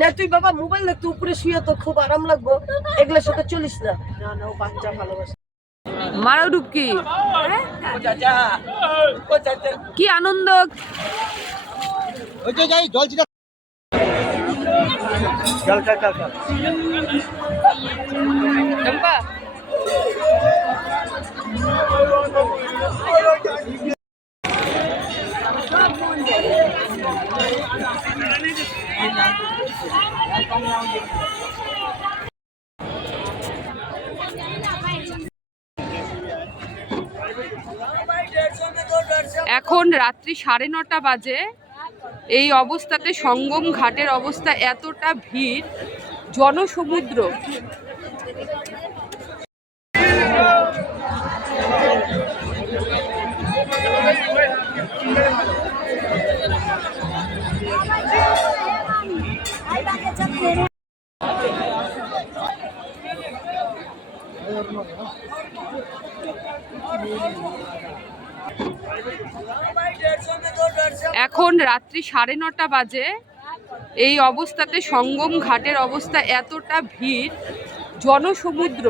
না, তুই বাবা মোবাইল দেখ তুই উপরে শুয়ে তো খুব আরাম লাগবো। এগুলোর সাথে চলিস না। না না, ও বাচ্চা ভালোবাসে। মারো ডুবকি কি? আনন্দ? ওই যে এখন রাত্রি সাড়ে নটা বাজে। এই অবস্থাতে সঙ্গম ঘাটের অবস্থা এতটা ভিড় জনসমুদ্র। এখন রাত্রি সাড়ে নটা বাজে। এই অবস্থাতে সঙ্গম ঘাটের অবস্থা এতটা ভিড় জনসমুদ্র।